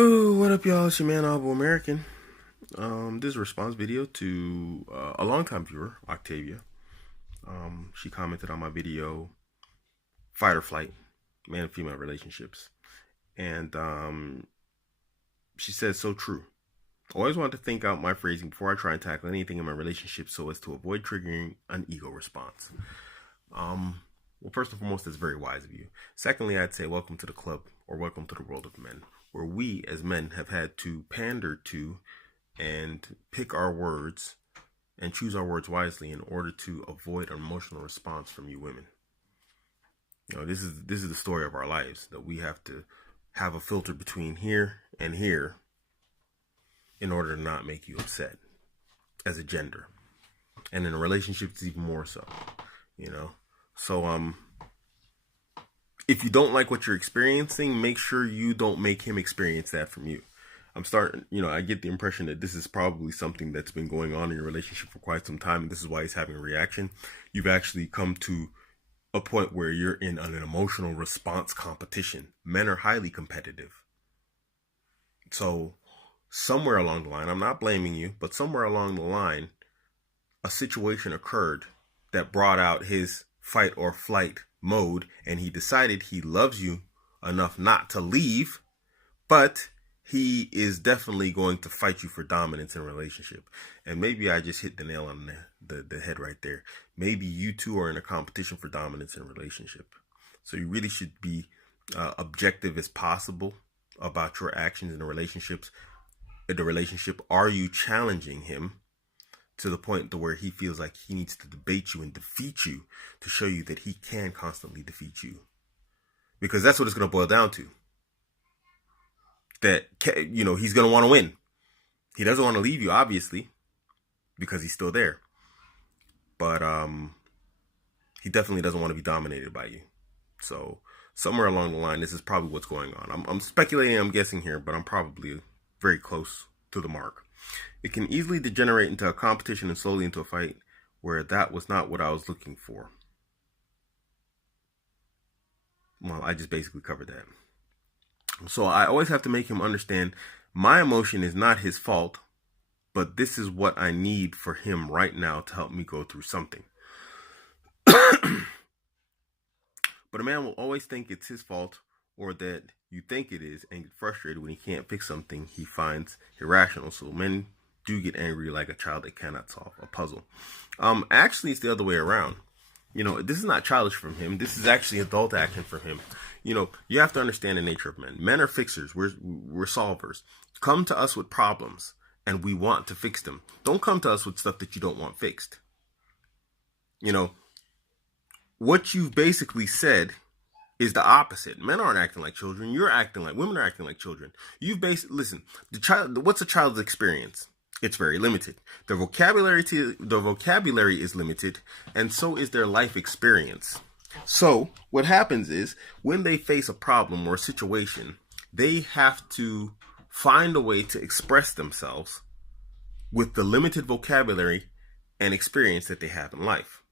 Oh, what up, y'all? It's your man, Abuamerican. This is a response video to a longtime viewer, Octavia. She commented on my video, Fight or Flight, Man and Female Relationships. And she said, so true. I always want to think out my phrasing before I try and tackle anything in my relationship so as to avoid triggering an ego response. Well, first and foremost, that's very wise of you. Secondly, I'd say welcome to the club, or welcome to the world of men, where we as men have had to pander to and pick our words and choose our words wisely in order to avoid an emotional response from you women. You know, this is the story of our lives, that we have to have a filter between here and here in order to not make you upset as a gender. And in a relationship, it's even more so, you know. So, if you don't like what you're experiencing, make sure you don't make him experience that from you. I get the impression that this is probably something that's been going on in your relationship for quite some time, and this is why he's having a reaction. You've actually come to a point where you're in an emotional response competition. Men are highly competitive. So, somewhere along the line, I'm not blaming you, but somewhere along the line, a situation occurred that brought out his fight or flight mode, and he decided he loves you enough not to leave, but he is definitely going to fight you for dominance in a relationship. And maybe I just hit the nail on the head right there. Maybe you two are in a competition for dominance in a relationship. So you really should be objective as possible about your actions in the relationship. Are you challenging him to the point to where he feels like he needs to debate you and defeat you to show you that he can constantly defeat you? Because that's what it's going to boil down to. That, you know, he's going to want to win. He doesn't want to leave you, obviously, because he's still there. But he definitely doesn't want to be dominated by you. So somewhere along the line, this is probably what's going on. I'm speculating, I'm guessing here, but I'm probably very close to the mark. It can easily degenerate into a competition and slowly into a fight, where that was not what I was looking for. Well, I just basically covered that. So I always have to make him understand my emotion is not his fault, but this is what I need for him right now to help me go through something. But a man will always think it's his fault, or that you think it is, and get frustrated when he can't fix something he finds irrational. So men do get angry like a child that cannot solve a puzzle. Actually, it's the other way around. You know, this is not childish from him. This is actually adult action from him. You know, you have to understand the nature of men. Men are fixers. We're solvers. Come to us with problems, and we want to fix them. Don't come to us with stuff that you don't want fixed. You know, what you've basically said is the opposite. Men aren't acting like children. Women are acting like children. Listen, what's a child's experience? It's very limited. The vocabulary is limited, and so is their life experience. So what happens is, when they face a problem or a situation, they have to find a way to express themselves with the limited vocabulary and experience that they have in life.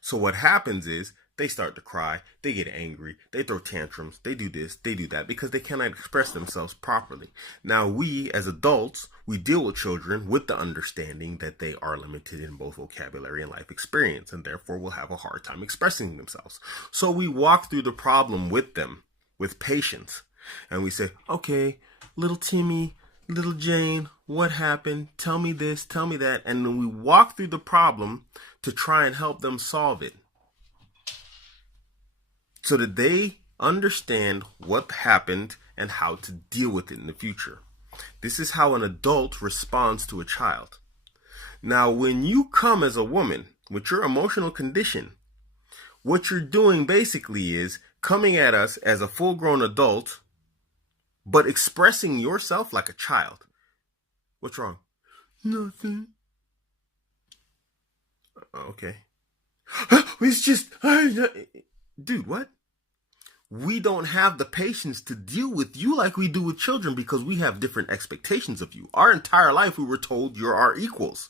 So what happens is, they start to cry, they get angry, they throw tantrums, they do this, they do that, because they cannot express themselves properly. Now, we as adults, we deal with children with the understanding that they are limited in both vocabulary and life experience, and therefore will have a hard time expressing themselves. So we walk through the problem with them with patience, and we say, okay, little Timmy, little Jane, what happened? Tell me this, tell me that. And then we walk through the problem to try and help them solve it, so that they understand what happened and how to deal with it in the future. This is how an adult responds to a child. Now, when you come as a woman with your emotional condition, what you're doing basically is coming at us as a full-grown adult, but expressing yourself like a child. What's wrong? Nothing. Okay. It's just... Dude, what? We don't have the patience to deal with you like we do with children, because we have different expectations of you. Our entire life we were told you're our equals.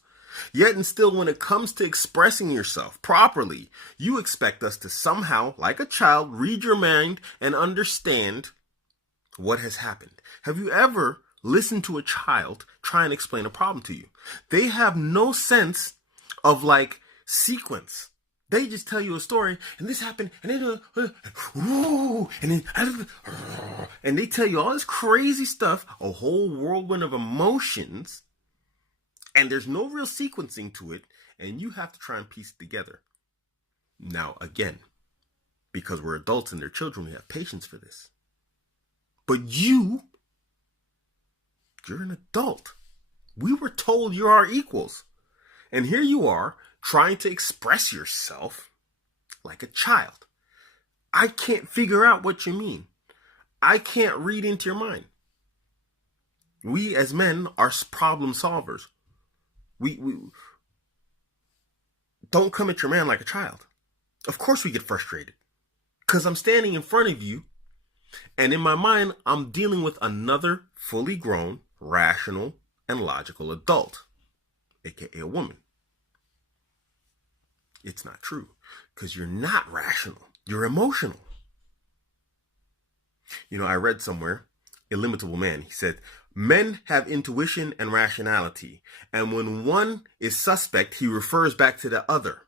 Yet and still, when it comes to expressing yourself properly, you expect us to somehow, like a child, read your mind and understand what has happened. Have you ever listened to a child try and explain a problem to you? They have no sense of like sequence. They just tell you a story, and this happened, and then, and they tell you all this crazy stuff, a whole whirlwind of emotions, and there's no real sequencing to it, and you have to try and piece it together. Now, again, because we're adults and they're children, we have patience for this. But you're an adult. We were told you're our equals. And here you are trying to express yourself like a child. I can't figure out what you mean. I can't read into your mind. We as men are problem solvers. We don't come at your man like a child. Of course we get frustrated. Because I'm standing in front of you, and in my mind, I'm dealing with another fully grown, rational, and logical adult, aka a woman. It's not true, because you're not rational. You're emotional. You know, I read somewhere, Illimitable Man, he said, men have intuition and rationality, and when one is suspect, he refers back to the other.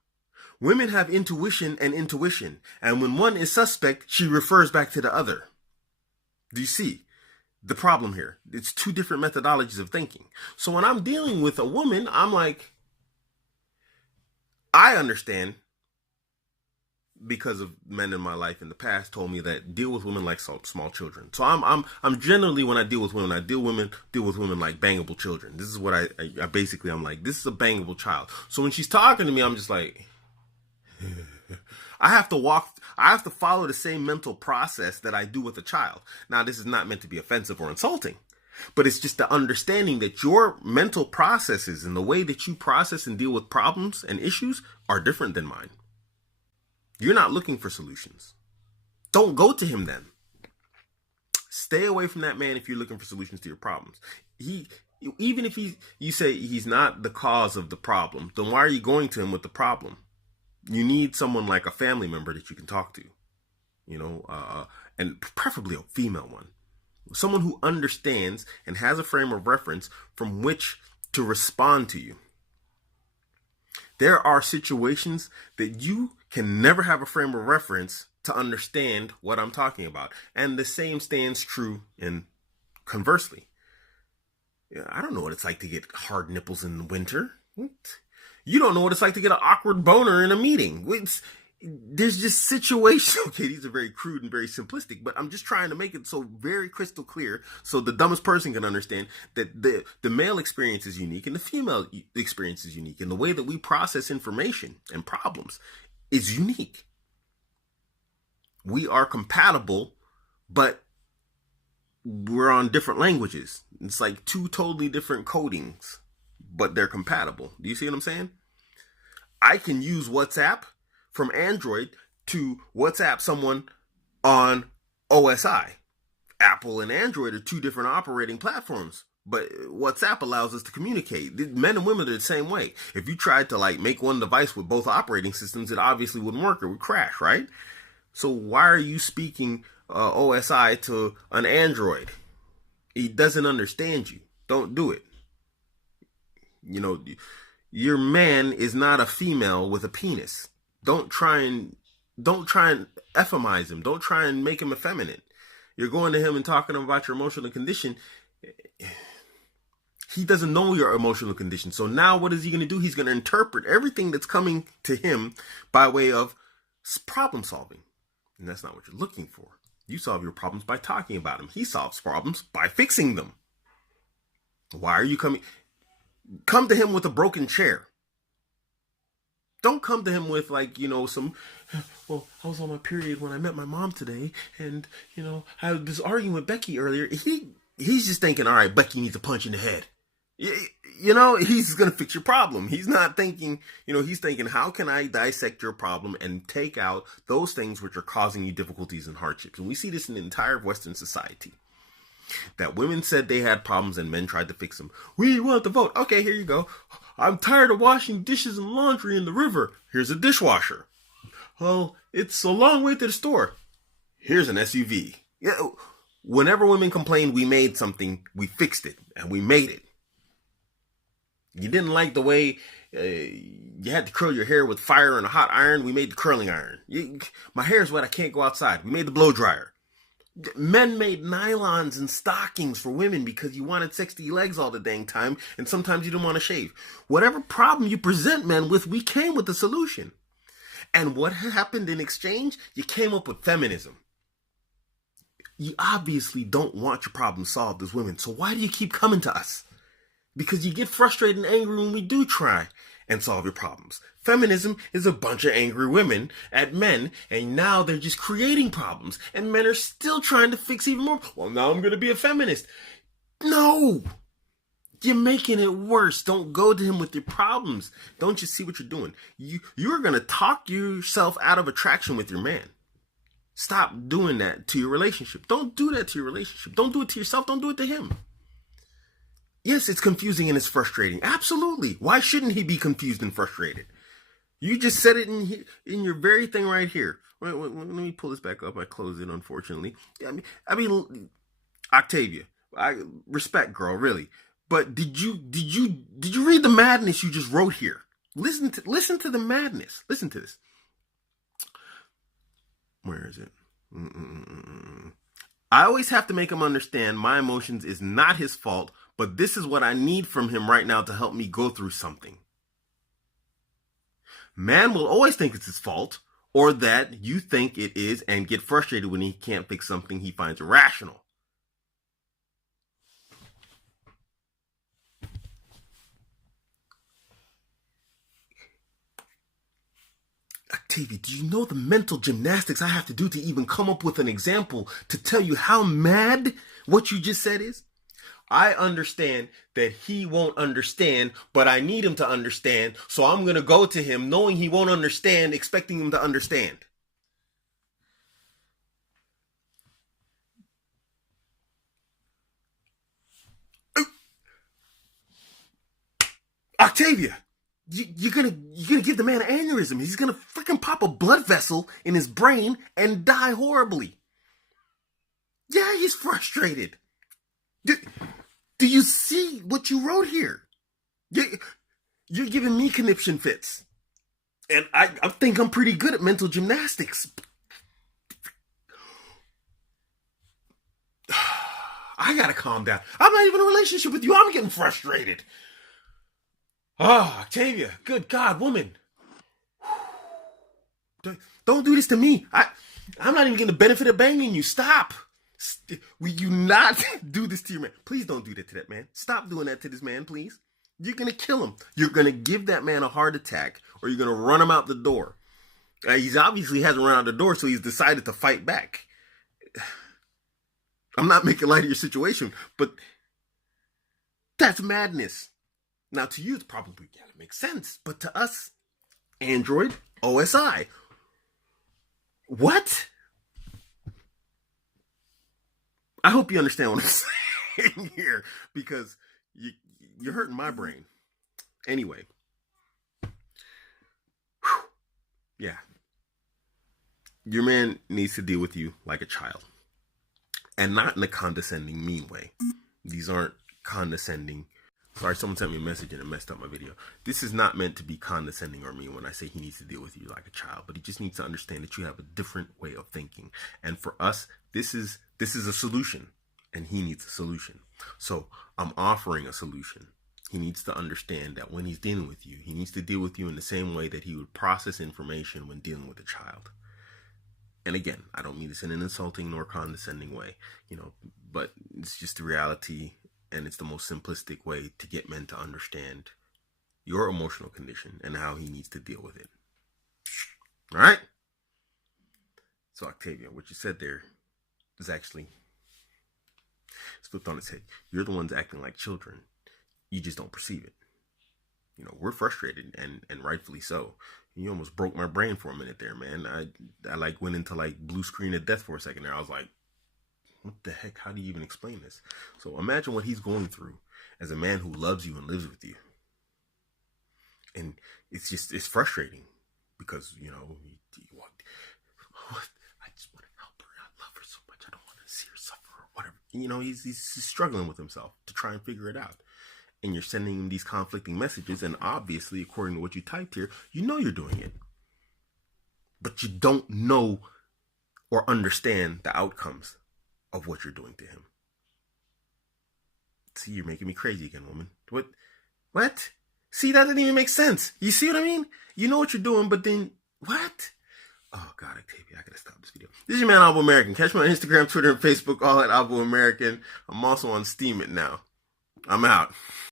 Women have intuition, and when one is suspect, she refers back to the other. Do you see the problem here? It's two different methodologies of thinking. So when I'm dealing with a woman, I'm like, I understand, because of men in my life in the past told me that deal with women like small children. So I'm generally, when I deal with women, I deal with women like bangable children. This is what I basically, I'm like, this is a bangable child. So when she's talking to me, I'm just like, I have to follow the same mental process that I do with a child. Now, this is not meant to be offensive or insulting, but it's just the understanding that your mental processes and the way that you process and deal with problems and issues are different than mine. You're not looking for solutions. Don't go to him then. Stay away from that man if you're looking for solutions to your problems. Even if you say he's not the cause of the problem, then why are you going to him with the problem? You need someone like a family member that you can talk to, and preferably a female one. Someone who understands and has a frame of reference from which to respond to you. There are situations that you can never have a frame of reference to understand what I'm talking about. And the same stands true in conversely. I don't know what it's like to get hard nipples in the winter. You don't know what it's like to get an awkward boner in a meeting. There's just situations. Okay, these are very crude and very simplistic, but I'm just trying to make it so very crystal clear so the dumbest person can understand that the male experience is unique and the female experience is unique. And the way that we process information and problems is unique. We are compatible, but we're on different languages. It's like two totally different codings, but they're compatible. Do you see what I'm saying? I can use WhatsApp from Android to WhatsApp someone on OSI. Apple and Android are two different operating platforms, but WhatsApp allows us to communicate. Men and women are the same way. If you tried to make one device with both operating systems, it obviously wouldn't work. It would crash, right? So why are you speaking OSI to an Android? He doesn't understand you. Don't do it. Your man is not a female with a penis. Don't try and euphemize him. Don't try and make him effeminate. You're going to him and talking about your emotional condition. He doesn't know your emotional condition. So now what is he going to do? He's going to interpret everything that's coming to him by way of problem solving. And that's not what you're looking for. You solve your problems by talking about them. He solves problems by fixing them. Why are you coming? Come to him with a broken chair. Don't come to him with I was on my period when I met my mom today, and I had this argument with Becky earlier. He's just thinking, all right, Becky needs a punch in the head. He's going to fix your problem. He's not thinking, he's thinking, how can I dissect your problem and take out those things which are causing you difficulties and hardships? And we see this in the entire Western society. That women said they had problems and men tried to fix them. We want the vote. Okay, here you go. I'm tired of washing dishes and laundry in the river. Here's a dishwasher. Well, it's a long way to the store. Here's an SUV. Yeah, Whenever women complained, we made something, we fixed it, and we made it. You didn't like the way you had to curl your hair with fire and a hot iron. We made the curling iron. My hair's wet. I can't go outside. We made the blow dryer. Men made nylons and stockings for women because you wanted sexy legs all the dang time, and sometimes you didn't want to shave. Whatever problem you present men with, we came with the solution. And what happened in exchange? You came up with feminism. You obviously don't want your problem solved as women, so why do you keep coming to us? Because you get frustrated and angry when we do try and solve your problems. Feminism is a bunch of angry women at men, and now they're just creating problems, and men are still trying to fix even more. Well, now I'm going to be a feminist. No! You're making it worse. Don't go to him with your problems. Don't you see what you're doing? You're going to talk yourself out of attraction with your man. Stop doing that to your relationship. Don't do that to your relationship. Don't do it to yourself. Don't do it to him. Yes, it's confusing and it's frustrating. Absolutely. Why shouldn't he be confused and frustrated? You just said it in your very thing right here. Wait, let me pull this back up. I closed it, unfortunately. I mean, Octavia, I respect, girl, really. But did you read the madness you just wrote here? Listen to the madness. Listen to this. Where is it? I always have to make him understand my emotions is not his fault, but this is what I need from him right now to help me go through something. Man will always think it's his fault, or that you think it is, and get frustrated when he can't fix something he finds irrational. Octavia, do you know the mental gymnastics I have to do to even come up with an example to tell you how mad what you just said is? I understand that he won't understand, but I need him to understand, so I'm going to go to him knowing he won't understand, expecting him to understand. Octavia, you're gonna give the man an aneurysm. He's gonna freaking pop a blood vessel in his brain and die horribly. Yeah, he's frustrated. Do you see what you wrote here? You're giving me conniption fits. And I think I'm pretty good at mental gymnastics. I gotta calm down. I'm not even in a relationship with you. I'm getting frustrated. Oh, Octavia, good God, woman. Don't do this to me. I'm not even getting the benefit of banging you. Stop. Will you not do this to your man? Please don't do that to that man. Stop doing that to this man, please. You're going to kill him. You're going to give that man a heart attack, or you're going to run him out the door. He's obviously hasn't run out the door, so he's decided to fight back. I'm not making light of your situation, but that's madness. Now, to you, it's probably, yeah, it makes sense. But to us, Android, OSI. What? I hope you understand what I'm saying here, because you're hurting my brain. Anyway. Whew. Yeah. Your man needs to deal with you like a child. And not in a condescending, mean way. These aren't condescending. Sorry, someone sent me a message and it messed up my video. This is not meant to be condescending or mean when I say he needs to deal with you like a child, but he just needs to understand that you have a different way of thinking. And for us, this is a solution, and he needs a solution. So I'm offering a solution. He needs to understand that when he's dealing with you, he needs to deal with you in the same way that he would process information when dealing with a child. And again, I don't mean this in an insulting nor condescending way, but it's just the reality. And it's the most simplistic way to get men to understand your emotional condition and how he needs to deal with it. All right? So, Octavia, what you said there is actually flipped on its head. You're the ones acting like children. You just don't perceive it. We're frustrated, and rightfully so. You almost broke my brain for a minute there, man. I went into blue screen of death for a second there. I was like, what the heck? How do you even explain this? So imagine what he's going through as a man who loves you and lives with you. And it's frustrating because, I just want to help her. I love her so much. I don't want to see her suffer or You know, he's struggling with himself to try and figure it out. And you're sending him these conflicting messages, and obviously, according to what you typed here, you know you're doing it. But you don't know or understand the outcomes of what you're doing to him. See, you're making me crazy again, woman. What? See, that didn't even make sense. You see what I mean? You know what you're doing, but then, what? Oh, God, Octavia, I gotta stop this video. This is your man, Abuamerican. Catch me on Instagram, Twitter, and Facebook, all at Abuamerican. I'm also on Steam It now. I'm out.